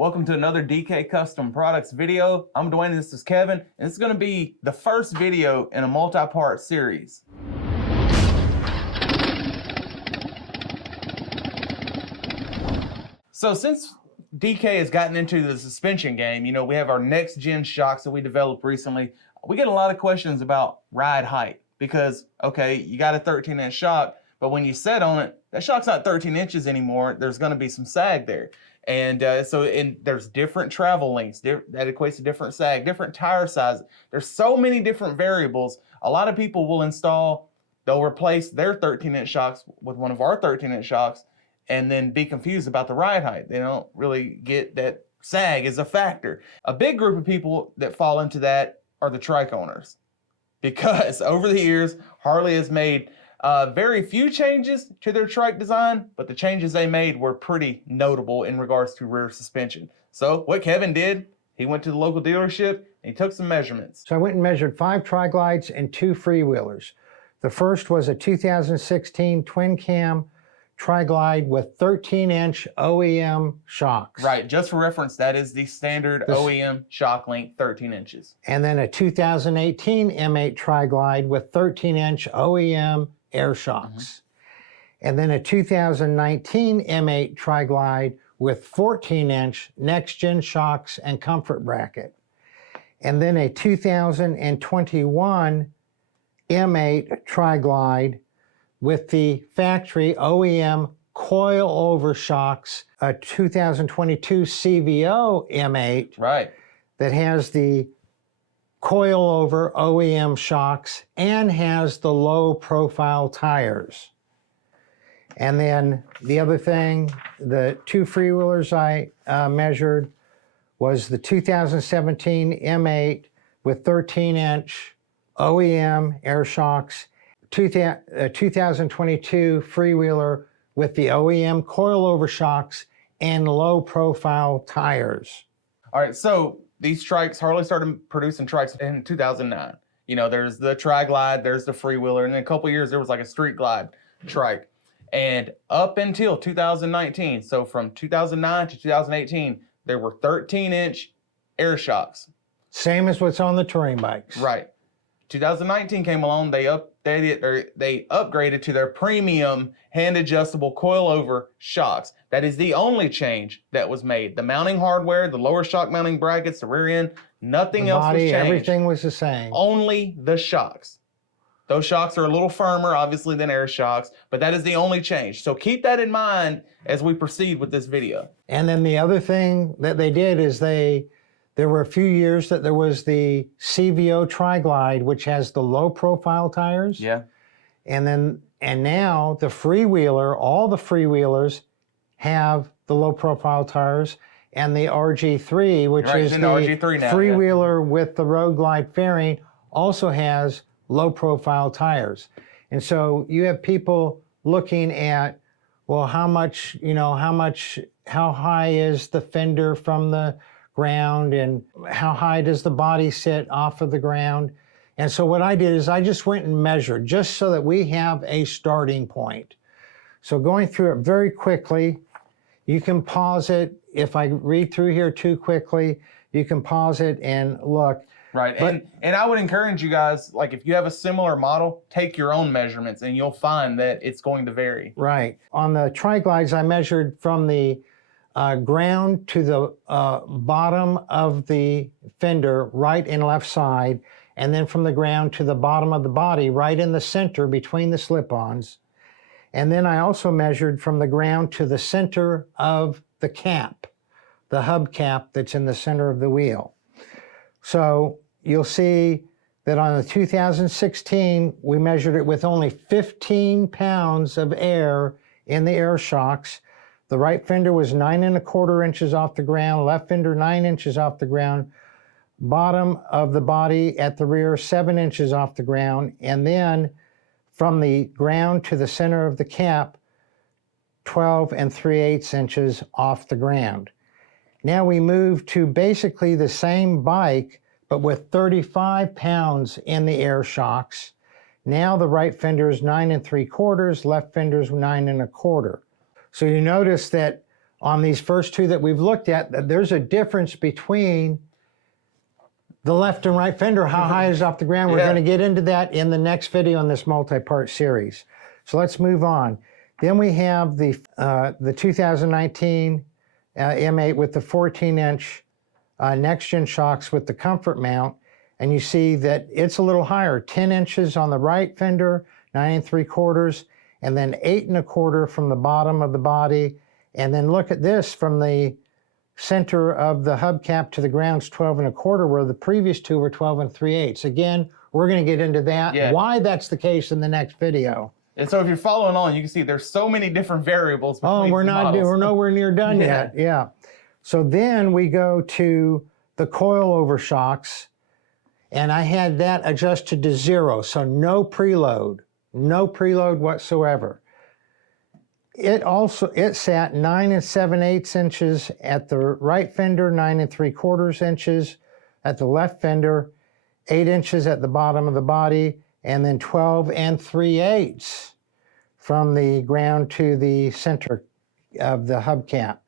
Welcome to another DK Custom Products video. I'm Dwayne, this is Kevin, and this is going to be the first video in a multi-part series. So since DK has gotten into the suspension game, you know, we have our next gen shocks that we developed recently. We get a lot of questions about ride height because, okay, you got a 13-inch shock, but when you set on it, that shock's not 13 inches anymore. There's going to be some sag there. And there's different travel lengths, that equates to different sag, different tire size. There's so many different variables. A lot of people will they'll replace their 13-inch shocks with one of our 13-inch shocks and then be confused about the ride height. They don't really get that sag is a factor. A big group of people that fall into that are the trike owners, because over the years, Harley has made very few changes to their trike design, but the changes they made were pretty notable in regards to rear suspension. So what Kevin did, he went to the local dealership and he took some measurements. So I went and measured 5 tri-glides and 2 freewheelers. The first was a 2016 twin cam tri-glide with 13-inch OEM shocks. Right, just for reference, that is the standard OEM shock length, 13 inches. And then a 2018 M8 tri-glide with 13-inch OEM air shocks. And then a 2019 M8 tri-glide with 14-inch next-gen shocks and comfort bracket. And then a 2021 M8 tri-glide with the factory OEM coil-over shocks, a 2022 CVO M8 right, that has the coil-over OEM shocks and has the low-profile tires. And then the other thing, the 2 freewheelers I measured was the 2017 M8 with 13-inch OEM air shocks, 2022 freewheeler with the OEM coil-over shocks and low-profile tires. All right, so these trikes, Harley started producing trikes in 2009. You know, there's the tri-glide, there's the freewheeler, and then a couple years there was like a street glide trike. And up until 2019, so from 2009 to 2018, there were 13-inch air shocks. Same as what's on the touring bikes. Right. 2019 came along, they upgraded to their premium hand-adjustable coil-over shocks. That is the only change that was made. The mounting hardware, the lower shock mounting brackets, the rear end, nothing else was changed. Everything was the same. Only the shocks. Those shocks are a little firmer, obviously, than air shocks, but that is the only change. So keep that in mind as we proceed with this video. And then the other thing that they did is there were a few years that there was the CVO tri-glide, which has the low-profile tires. Yeah. And now the freewheeler, all the freewheelers have the low-profile tires, and the RG3, which is the RG3 now, freewheeler with the road glide fairing, also has low-profile tires. And so you have people looking at, well, how high is the fender from the ground and how high does the body sit off of the ground. And so what I did is I just went and measured just so that we have a starting point. So going through it very quickly, you can pause it. If I read through here too quickly, you can pause it and look. Right, and I would encourage you guys, like if you have a similar model, take your own measurements and you'll find that it's going to vary. Right. On the tri-glides, I measured from the ground to the bottom of the fender, right and left side, and then from the ground to the bottom of the body, right in the center between the slip-ons. And then I also measured from the ground to the center of the cap, the hub cap that's in the center of the wheel. So you'll see that on the 2016, we measured it with only 15 pounds of air in the air shocks. The right fender was 9 1/4 inches off the ground, left fender 9 inches off the ground, bottom of the body at the rear 7 inches off the ground, and then from the ground to the center of the cap, 12 3/8 inches off the ground. Now we move to basically the same bike, but with 35 pounds in the air shocks. Now the right fender is 9 3/4, left fender is 9 1/4. So you notice that on these first two that we've looked at, that there's a difference between the left and right fender, how high is off the ground. We're going to get into that in the next video in this multi-part series. So let's move on. Then we have the 2019 M8 with the 14-inch next-gen shocks with the comfort mount. And you see that it's a little higher, 10 inches on the right fender, 9 3/4, and then 8 1/4 from the bottom of the body. And then look at this, from the center of the hubcap to the ground's 12 1/4, where the previous two were 12 3/8. Again, we're going to get into that, why that's the case in the next video. And so if you're following along, you can see there's so many different variables between we're nowhere near done yet. Yeah. So then we go to the coil over shocks, and I had that adjusted to 0, so no preload whatsoever. It sat 9 7/8 inches at the right fender, 9 3/4 inches at the left fender, 8 inches at the bottom of the body, and then 12 3/8 from the ground to the center of the hubcap.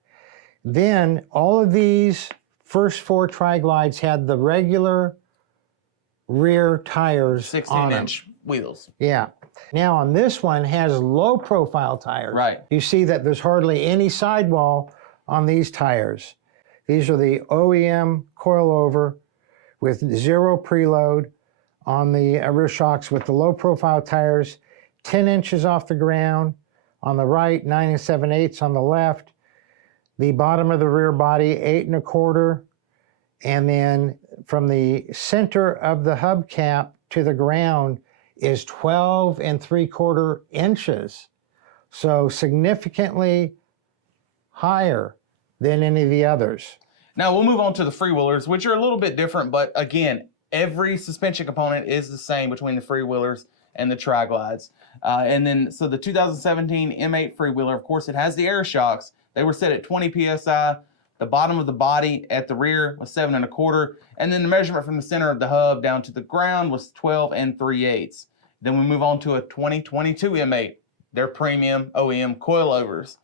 Then all of these first 4 tri-glides had the regular rear tires 16-inch wheels. Yeah. Now on this one has low profile tires. Right. You see that there's hardly any sidewall on these tires. These are the OEM coilover with 0 preload on the rear shocks with the low profile tires, 10 inches off the ground on the right, 9 7/8 on the left. The bottom of the rear body, 8 1/4. And then from the center of the hubcap to the ground is 12 3/4 inches. So significantly higher than any of the others. Now we'll move on to the Freewheelers, which are a little bit different, but again, every suspension component is the same between the Freewheelers and the Tri-Glides. And then, so the 2017 M8 Freewheeler, of course, it has the air shocks. They were set at 20 PSI. The bottom of the body at the rear was 7 1/4. And then the measurement from the center of the hub down to the ground was 12 3/8. Then we move on to a 2022 M8. They're premium OEM coilovers.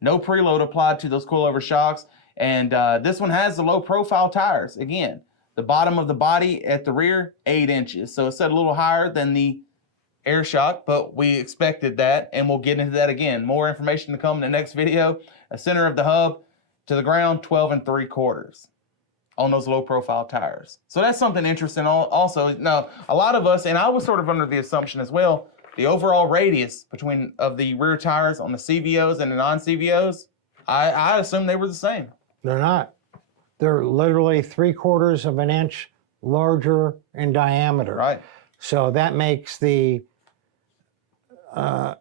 No preload applied to those coilover shocks. And this one has the low profile tires. Again, the bottom of the body at the rear, 8 inches. So it's set a little higher than the air shock, but we expected that, and we'll get into that again. More information to come in the next video. The center of the hub to the ground, 12 3/4 on those low profile tires. So that's something interesting also. Now, a lot of us, and I was sort of under the assumption as well, the overall radius of the rear tires on the CVOs and the non-CVOs, I assumed they were the same. They're not. They're literally 3/4 of an inch larger in diameter. Right. So that makes the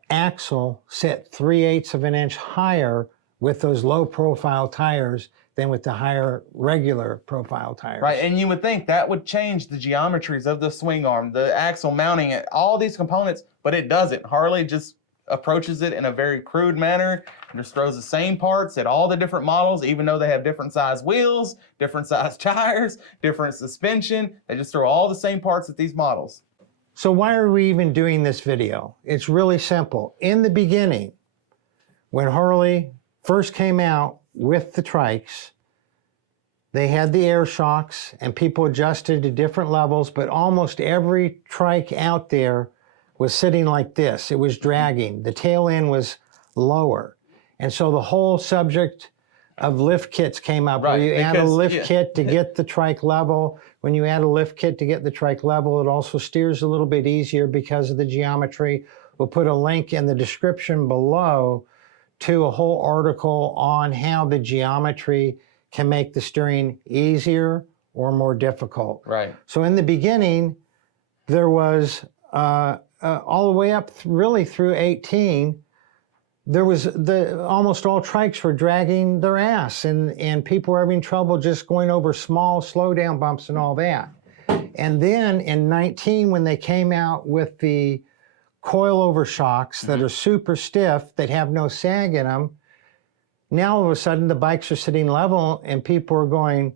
axle sit 3/8 of an inch higher with those low profile tires than with the higher regular profile tires. Right, and you would think that would change the geometries of the swing arm, the axle mounting, it, all these components, but it doesn't. Harley just approaches it in a very crude manner and just throws the same parts at all the different models, even though they have different size wheels, different size tires, different suspension. They just throw all the same parts at these models. So why are we even doing this video? It's really simple. In the beginning, when Harley first came out with the Trikes, they had the air shocks and people adjusted to different levels, but almost every Trike out there was sitting like this. It was dragging. The tail end was lower. And so the whole subject of lift kits came up, where you add a lift kit to get the Trike level. When you add a lift kit to get the Trike level, it also steers a little bit easier because of the geometry. We'll put a link in the description below to a whole article on how the geometry can make the steering easier or more difficult. Right. So in the beginning, there was all the way up really through 18, there was almost all Trikes were dragging their ass, and people were having trouble just going over small slowdown bumps and all that. And then in 19, when they came out with the coilover shocks that are super stiff, that have no sag in them, now all of a sudden the bikes are sitting level, and people are going,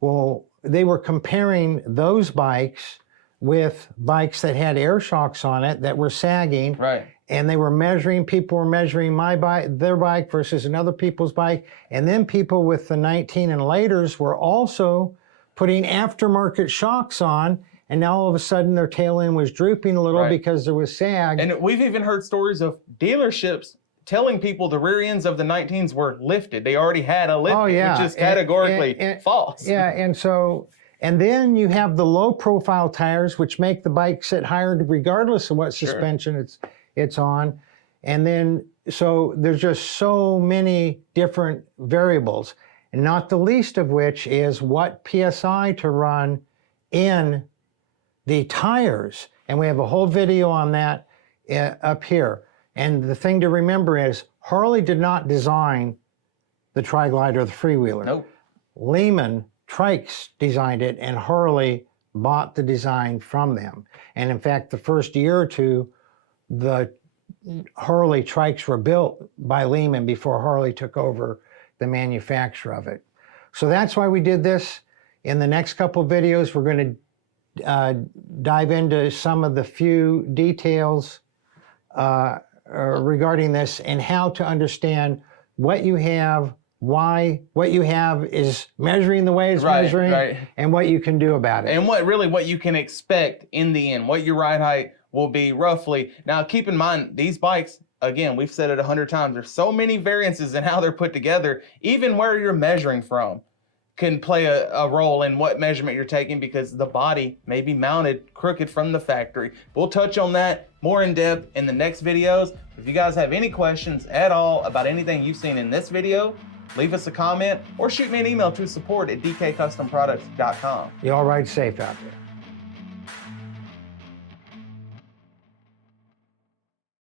well, they were comparing those bikes with bikes that had air shocks on it that were sagging. Right. and they were measuring, people were measuring my bike, their bike versus another people's bike. And then people with the 19 and laters were also putting aftermarket shocks on. And now all of a sudden their tail end was drooping a little because there was sag. And we've even heard stories of dealerships telling people the rear ends of the 19s were lifted. They already had a lift, which is categorically false. Yeah, and then you have the low profile tires, which make the bike sit higher regardless of what suspension it's on. And then, so there's just so many different variables, and not the least of which is what PSI to run in the tires. And we have a whole video on that up here. And the thing to remember is Harley did not design the Tri-Glide or the Freewheeler. Nope. Lehman Trikes designed it, and Harley bought the design from them. And in fact, the first year or two, the Harley Trikes were built by Lehman before Harley took over the manufacture of it. So that's why we did this. In the next couple of videos, we're going to dive into some of the few details regarding this and how to understand what you have, why what you have is measuring the way it's measuring, and what you can do about it. And what you can expect in the end, what your ride height will be roughly. Now, keep in mind, these bikes, again, we've said it 100 times, there's so many variances in how they're put together. Even where you're measuring from can play a role in what measurement you're taking, because the body may be mounted crooked from the factory. We'll touch on that more in depth in the next videos. If you guys have any questions at all about anything you've seen in this video, leave us a comment or shoot me an email to support@dkcustomproducts.com. You all ride safe out there.